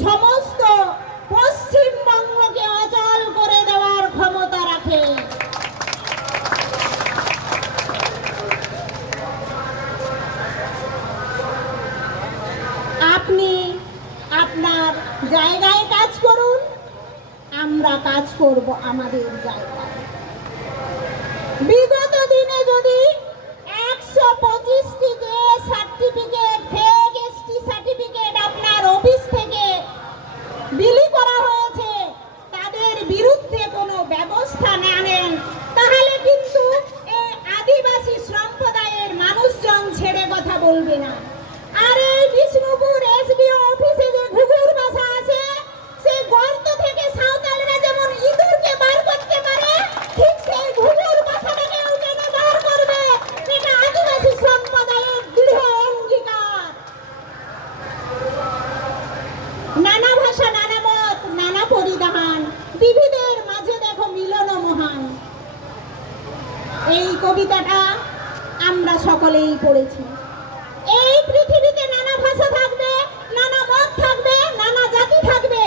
সমস্ত পশ্চিমবঙ্গকে অচল করে দেওয়ার ক্ষমতা রাখে। আপনি আপনার জায়গায় কাজ করুন, আমরা কাজ করব আমাদের জায়গায়। বিগত দিনে যদি 125টি যে সার্টিফিকেট, ফেক এসটি সার্টিফিকেট আপনার অফিস থেকে বিলি করা হয়েছে, তাদের বিরুদ্ধে কোনো ব্যবস্থা না নেন, তাহলে কিন্তু এই আদিবাসী সম্প্রদায়ের মানুষজন ছেড়ে কথা বলবে না। আর এই বিষ্ণুপুর এসডিও অফিসে যে ঘুঘুর বাসা আছে, সেই গর্ত থেকে সাঁওতালরা যেমন ইঁদুরকে বার করতে পারে, ঠিক সেই ঘুঘুর বাসাটাকেও টেনে বার করবে। এটা আদিবাসী সম্প্রদায়ের দৃঢ় অঙ্গীকার। নানা ভাষা, নানা মত, নানা পরিধান, বিবিধের মাঝে দেখো মিলন মহান। এই কবিতাটা আমরা সকলেই পড়েছি। এই পৃথিবীতে নানা ভাষা থাকবে, নানা মত থাকবে, নানা জাতি থাকবে,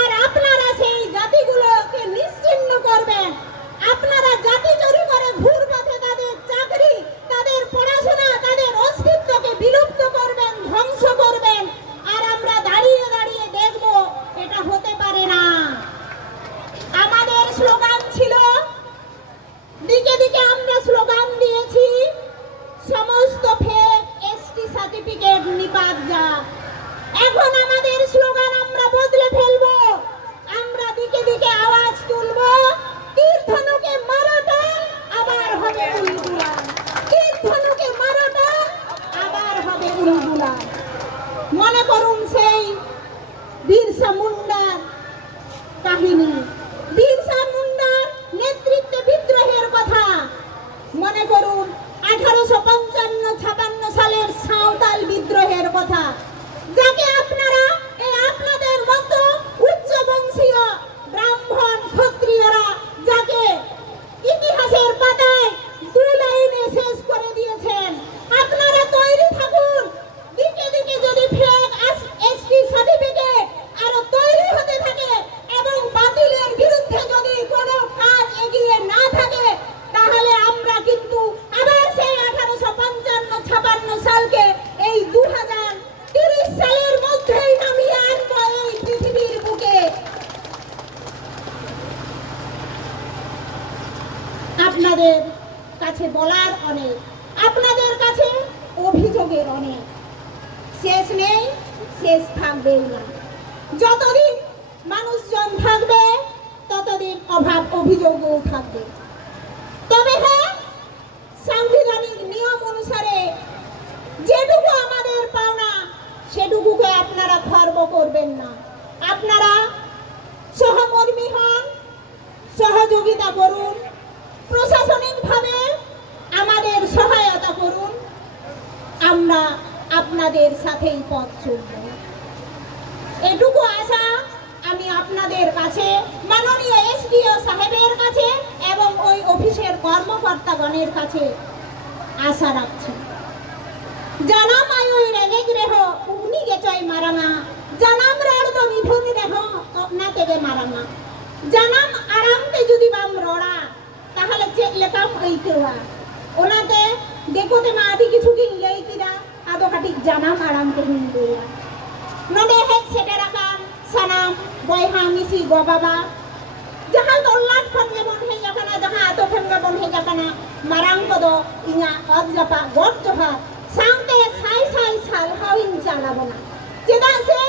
আর আপনারা সেই জাতিগুলোকে নিশ্চিহ্ন করবেন। আপনারা জাতি চুরি করে ঘুরপথে তাদের চাকরি, তাদের পড়াশোনা, তাদের অস্তিত্বকে বিলুপ্ত করবেন, ধ্বংস করবেন, আর আমরা দাঁড়িয়ে দাঁড়িয়ে দেখব। এটা হতে পারে না। আমাদের স্লোগান ছিল, দিকে দিকে আমরা স্লোগান দিয়েছি, সমস্ত ফেক এসটি সার্টিফিকেট নিপাত যা। এখন আমাদের স্লোগান আমরা বদলে ফেলবো। আমরা দিকে দিকে আওয়াজ তুলবো, তীর ধনুকে মারো টান, আবার হবে উলগুলান। তীর ধনুকে মারো টান, আবার হবে উলগুলান। মনে করুন সেই বিরসা মুন্ডার কাহিনী, বিরসা মুন্ডার নেতৃত্বে বিদ্রোহের কথা। মনে করুন 1855-56 সালের সাঁওতাল বিদ্রোহের কথা, যাকে আপনারা আপনাদের মতো উচ্চ বংশীয় ব্রাহ্মণ ক্ষত্রিয়রা যাকে ইতিহাসের পাতায় 2 লাইনে শেষ করে দিয়েছেন। আপনারা তৈরি থাকুন। দিকে দিকে যদি ফেক এসটি সার্টিফিকেট আরো তৈরি হতে থাকে এবং বাতিলের বিরুদ্ধে যদি কোনো কাজ এগিয়ে না থাকে, তাহলে আমরা কিন্তু আবার সেই 1855-56 সালকে এই 2030 সালের মধ্যেই নামিয়ে আনবো এই পৃথিবীর বুকে। আপনাদের কাছে বলার অনেক, আপনাদের কাছে অভিযোগের অনেক, শেষ নেই, শেষ থাকবেই না। যতদিন মানুষজন থাকবে, ততদিন অভাব অভিযোগও থাকবে। তবে হ্যাঁ, সাংবিধানিক নিয়ম অনুসারে যেটুকু আমাদের পাওনা, সেটুকুকে আপনারা খর্ব করবেন না। আপনারা সহকর্মী হন, সহযোগিতা করুন, প্রশাসনিকভাবে আমাদের সহায়তা করুন। আমরা আপনাদের সাথেই পথ চলব। এটুকু আশা আমি আপনাদের কাছে, মাননীয় এসডিও সাহেবের কাছে এবং ওই অফিসের কর্মকর্তাগণের কাছে আশা রাখছি। জানাম আয়ুই রেগে গ্রহ উনি গেচয় মারাঙা, জানাম রাড়দ নিধন রেহ না তেগে মারাঙা। জানাম আরামতে যদি বাম রড়া, তাহলে চেক লেকাম আইতেওয়া। ওনাতে দেখোতে মা আদি কিছু কি লই কিরা আদো কাটিক জানাম আরামতে হিন্দুয়া। নদে হেড সেটেরাকান সানাম বয়হা মিসি গো বাবা, jahan tolak kan ngebon heja kana, jahan ato kan ngebon heja kana, marang kodo inya od japa god joha sangte sai sai sal hawin jala bona. Chedang se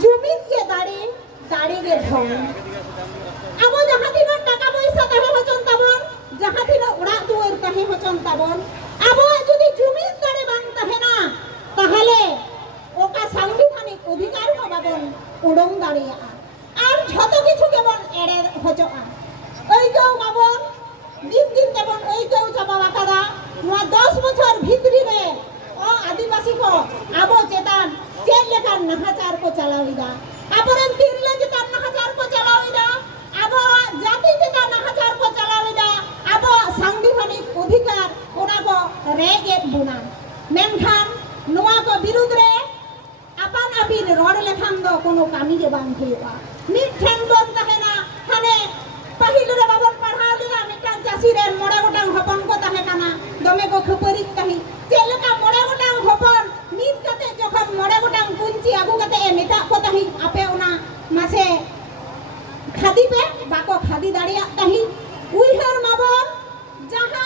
jumit ke dare ge dhon. Abo jahan tino taka poisa tahe hocon tabon, jahan tino orak duar tahe hocon tabon, abo jodi jumit dare bang tahe na, tahale ওকা সাংবিধানিক অধিকার পাবন উড়ং দাঁড়িয়ে আর যত কিছু কেমন এড়ে হচকা ওই কেউ পাবন দিন দিন কেমন ওই কেউ চাপা বাকাদা 10 বছর ভিতরি রে ও আদিবাসী কো আবো চেতান চেন লেখার নাহাচার কো চালাউইদা আপরেন তিরলে চেতান নাহাচার কো চালাউইদা আবো জাতি চেতান নাহাচার কো চালাউইদা আবো সাংবিধানিক অধিকার ওনা কো রেগে বুনা মেনখান নোয়া কো বিরুদ্ধ রে আপান bin rod lekhan do kono kami ge bang huyoga mithen bon tahena hane pahil re babon parhao dila mitan chasi ren mora gotang hopon ko tahe kana dome ko khaparik tahi chelaka mora gotang hopon mit kate jokhon mora gotang kunci agu kate e meta ko tahi ape ona mase khadi pe bako khadi dariya tahi uihar mabon jaha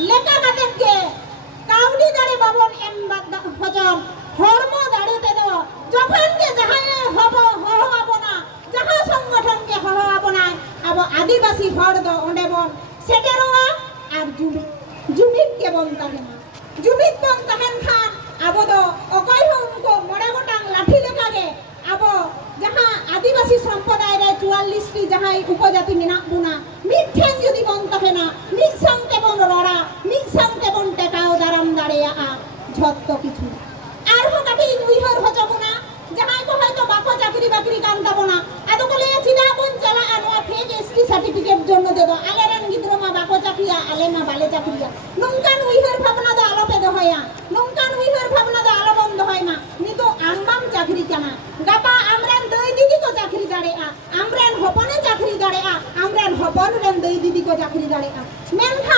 leka katen ke কাউনি দাঁড়ে Baban M ভজন ধর্ম দাঁড়িতে দেব যখন যে যাহাই হব হব না যাহা সংগঠন কে হব না আব আদিবাসী হর দ ওন্ডে বন সেটেরোয়া আর জুমিত কে বন তাহে না জুমিত বন তাহেন খান আব দ অকয় হমকো মড়ে গোটাং লাঠি লেখাগে আব যাহা আদিবাসী সম্প্রদায় রে 44 টি যাহাই উপজাতি মেনা বুনা মিঠেন যদি বন তাহে না মিক সংতে বন রড়া মিক সংতে বন টেকাও দারাম দাঁড়িয়া ঝত্ত কিছু আর হঠাৎ উইহর হজব না যাহাই কো হয়তো বাকো চাকরি বাকরি কান দাবো না এত কলে চিনা বন চালা আনোয়া ফেক এসটি সার্টিফিকেট জন্য দেব আলেরেন গিদ্রমা বাকো চাকরিয়া আলেমা বালে চাকরিয়া নংকান উইহর ভাবনা দো আলোপে দহয়া নংকান উইহর ভাবনা দো আলো বন্ধ হয় না নিতো আমবাম চাকরি কানা গাপা আমরান দই দিদি কো চাকরি দাঁড়িয়া আমরান হপনে চাকরি দাঁড়িয়া আমরান হপন রেন দই দিদি কো চাকরি দাঁড়িয়া মেনখা